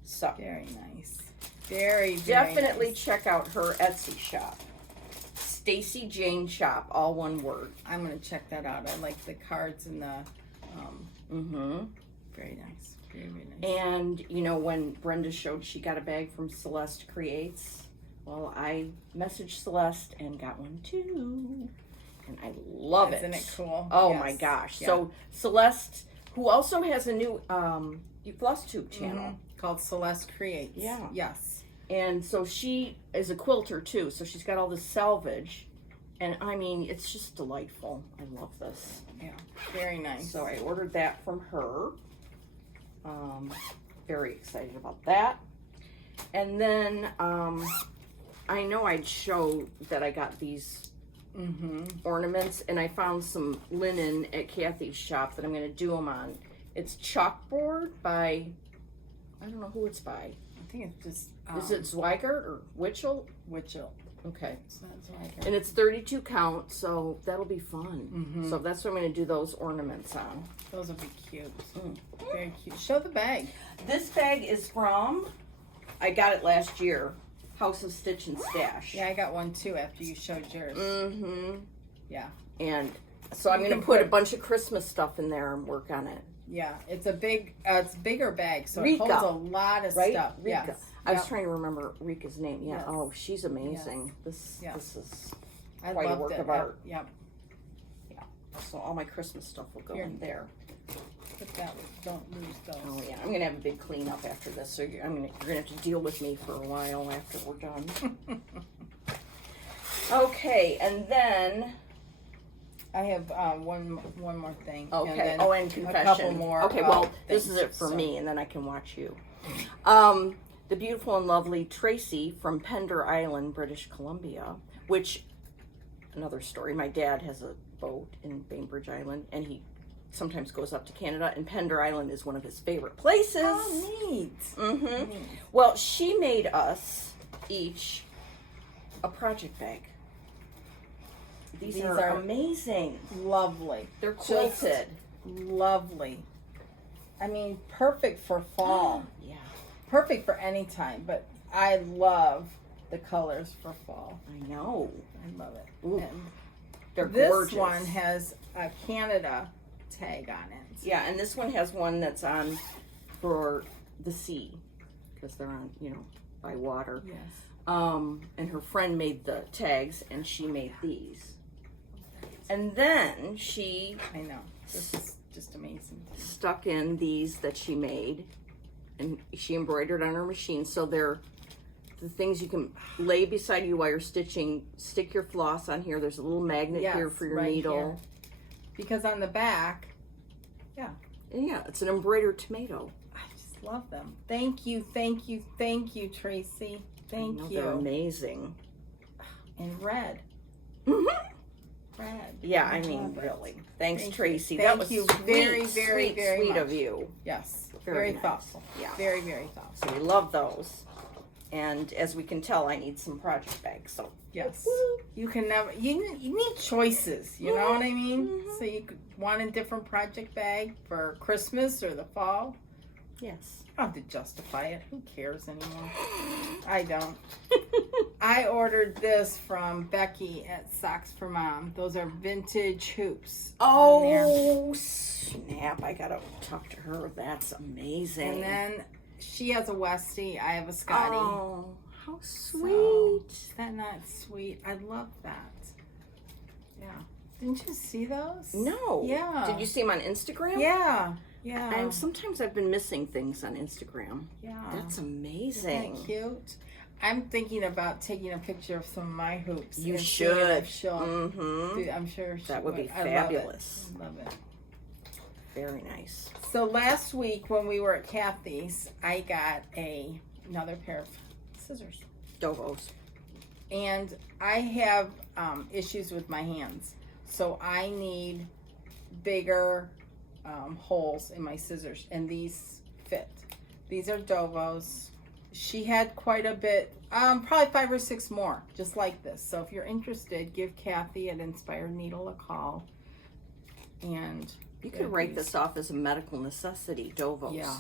So, Very nice. Very, very definitely nice. check out her Etsy shop. Stacy Jane Shop, all one word. I'm going to check that out. I like the cards and the, Mm-hmm. very nice. Very, very nice. And, you know, when Brenda showed she got a bag from Celeste Creates, well, I messaged Celeste and got one too. And I love it. Isn't it cool? Oh Yes. my gosh. Yeah. So Celeste, who also has a new Floss Tube channel. Called Celeste Creates. Yeah. Yes. And so she is a quilter too, so she's got all this selvage. And I mean, it's just delightful. I love this. Yeah, very nice. So I ordered that from her. Very excited about that. And then I know I'd show that I got these ornaments, and I found some linen at Kathy's shop that I'm going to do them on. It's chalkboard by, I don't know who it's by. I think it's just... Is it Zweigert or Witchell? Witchell. Okay. It's not Zweigert. And it's 32 count, so that'll be fun. So that's what I'm going to do those ornaments on. Those will be cute. Very cute. Show the bag. This bag is from, I got it last year, House of Stitch and Stash. Yeah, I got one too after you showed yours. Yeah. And so I'm going to put a bunch of Christmas stuff in there and work on it. Yeah, it's a bigger bag, so Rika, it holds a lot of stuff. Rika. Yes. I was trying to remember Rika's name. Yeah. Yes. Oh, she's amazing. This is I quite a loved work it. of art. Yep. Yeah. So all my Christmas stuff will go in there. Put that. Don't lose those. Oh yeah, I'm gonna have a big cleanup after this. So you're gonna have to deal with me for a while after we're done. Okay, and then I have one more thing. okay. And And confession. a couple more. Okay, well, this things. is it for So- me, and then I can watch you. The beautiful and lovely Tracy from Pender Island, British Columbia, which, another story, my dad has a boat in Bainbridge Island, and he sometimes goes up to Canada, and Pender Island is one of his favorite places. Oh, neat. Neat. Well, she made us each a project bag. These are amazing. Lovely. They're quilted. Lovely. I mean, perfect for fall. Yeah. Perfect for any time, but I love the colors for fall. I know. I love it. Ooh, And they're this gorgeous. one has a Canada tag on it. Yeah, and this one has one that's on for the sea, because they're on, by water. Yes. And her friend made the tags, and she made these. And then she I know. This is just amazing. stuck in these that she made, and she embroidered on her machine. So they're the things you can lay beside you while you're stitching. Stick your floss on here. There's a little magnet here for your needle. Here. Because on the back, And yeah, it's an embroidered tomato. I just love them. Thank you, thank you, thank you, Tracy. Thank you. They're amazing. And red. Mm-hmm. Red. Yeah, I I mean, love it. really. Thanks, Thank you. Tracy. Thank That was you sweet, very, very, sweet, very sweet much. of you. Yes. Very Very nice. thoughtful. Yeah. Very, very thoughtful. So we love those. And as we can tell, I need some project bags. So Yes. You can never, you need choices, you know what I mean? So you could want a different project bag for Christmas or the fall. yes. I don't have to justify it. Who cares anymore? I don't. I ordered this from Becky at Socks for Mom. Those are vintage hoops. Oh, snap. I got to talk to her. That's amazing. And then she has a Westie. I have a Scotty. Oh, how sweet. So, is that not sweet? I love that. Yeah. Didn't you see those? No. Yeah. Did you see them on Instagram? Yeah. Yeah. And sometimes I've been missing things on Instagram. Yeah. That's amazing. Isn't that cute? I'm thinking about taking a picture of some of my hoops. You and seeing if should. she'll Mm-hmm. do- I'm sure she That would be I fabulous. love it. Very nice. So last week when we were at Kathy's, I got another pair of scissors. Dovos. And I have issues with my hands. So I need bigger holes in my scissors. And these fit. These are Dovos. She had quite a bit, probably 5 or 6 more, just like this. So if you're interested, give Kathy at Inspired Needle a call. And You could write this off as a medical necessity, Dovos. Yeah.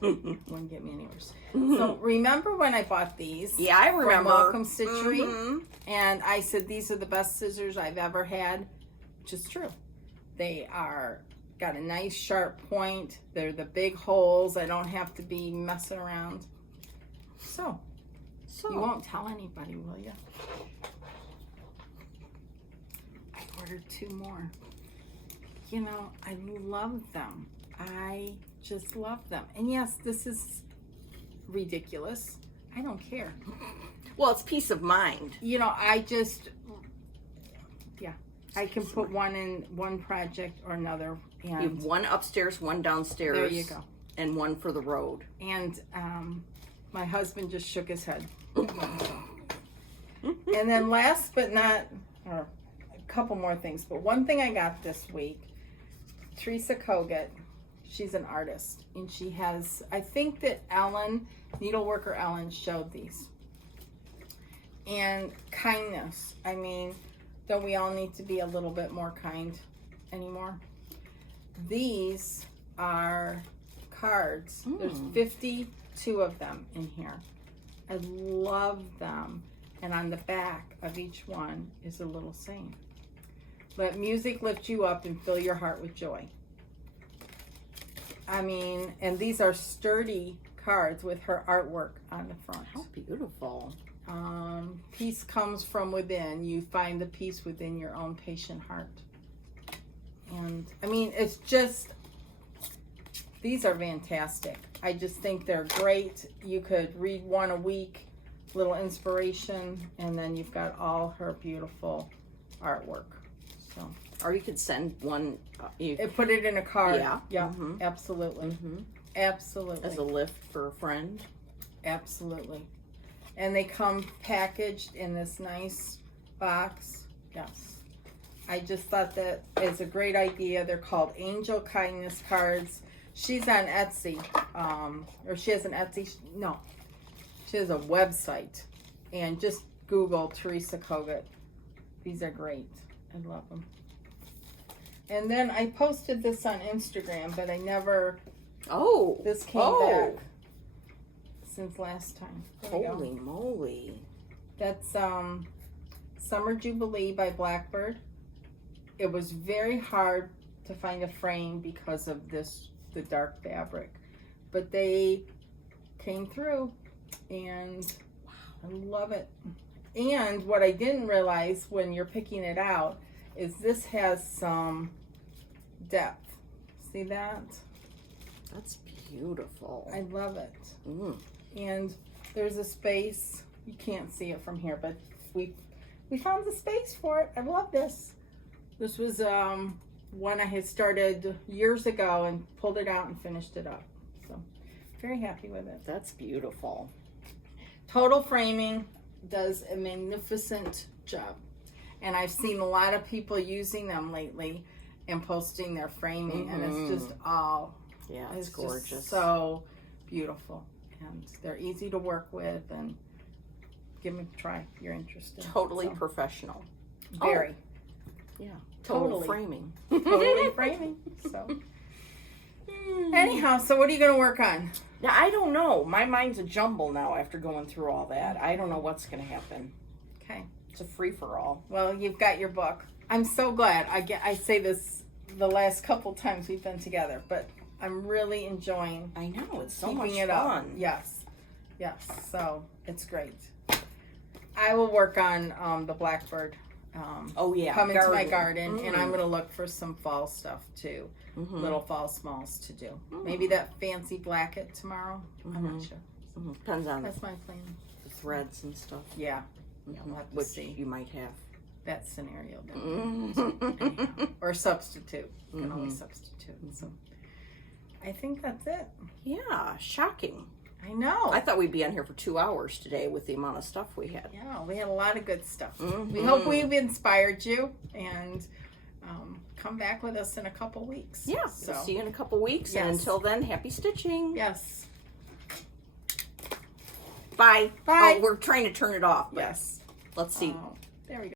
Wouldn't get me anywhere. So remember when I bought these? Yeah, I remember. From Welcome Stitchery? Mm-hmm. And I said these are the best scissors I've ever had, which is true. They are got a nice sharp point. They're the big holes. I don't have to be messing around. So you won't tell anybody, will you? I ordered 2 more. You know, I love them. I just love them. And yes, this is ridiculous. I don't care. Well, it's peace of mind. You know, I can put one in one project or another. And You have one upstairs, one downstairs. there you go. And one for the road. And my husband just shook his head. And then last but not, or a couple more things, but one thing I got this week, Teresa Kogut, she's an artist, and she has, I think that Ellen, Needleworker Ellen, showed these. And kindness. I mean, don't we all need to be a little bit more kind anymore? These are cards. There's 52 of them in here. I love them. And on the back of each one is a little saying. Let music lift you up and fill your heart with joy. I mean, and these are sturdy cards with her artwork on the front. How beautiful. Peace comes from within. You find the peace within your own patient heart. And I mean, it's just, these are fantastic. I just think they're great. You could read one a week, little inspiration, and then you've got all her beautiful artwork. So, or you could send one. Put it in a card. Yeah. Yeah. Absolutely. Absolutely. As a lift for a friend. Absolutely. And they come packaged in this nice box. Yes. I just thought that is a great idea. They're called Angel Kindness Cards. She's on Etsy. Or she has an Etsy. No. She has a website. And just Google Teresa Kogut. These are great. I love them. And then I posted this on Instagram, but I never... Oh. This came back since last time. Holy moly. That's Summer Jubilee by Blackbird. It was very hard to find a frame because of the dark fabric. But they came through, and I love it. And what I didn't realize when you're picking it out is this has some depth. See that? That's beautiful. I love it. And there's a space. You can't see it from here, but we found the space for it. I love this. This was one I had started years ago and pulled it out and finished it up. So very happy with it. That's beautiful. Total Framing does a magnificent job. And I've seen a lot of people using them lately and posting their framing, and it's just all... Yeah, it's gorgeous. Just so beautiful. And they're easy to work with, and give them a try if you're interested. Totally professional. Very. Yeah. Total Totally. Framing. Totally framing. So anyhow, so what are you going to work on? Now, I don't know. My mind's a jumble now after going through all that. I don't know what's going to happen. Okay. It's a free-for-all. Well, you've got your book. I'm so glad. I say this the last couple times we've been together, but I'm really enjoying I know, it's so keeping much it fun. up. Yes. So it's great. I will work on the Blackbird. Oh yeah, come into my garden, and I'm going to look for some fall stuff too. Little fall smalls to do. Maybe that fancy blanket tomorrow. I'm not sure. Depends on That's my plan. the threads and stuff. Yeah. We'll have to Which see you might have. that scenario. Anyhow. Or substitute. You can always substitute. So I think that's it. Yeah, shocking. I know. I thought we'd be on here for 2 hours today with the amount of stuff we had. Yeah, we had a lot of good stuff. We hope we've inspired you, and come back with us in a couple weeks. Yeah, So, we'll see you in a couple weeks. And Yes. until then, happy stitching. yes. Bye. Bye. Oh, we're trying to turn it off. But Yes. let's see. There we go.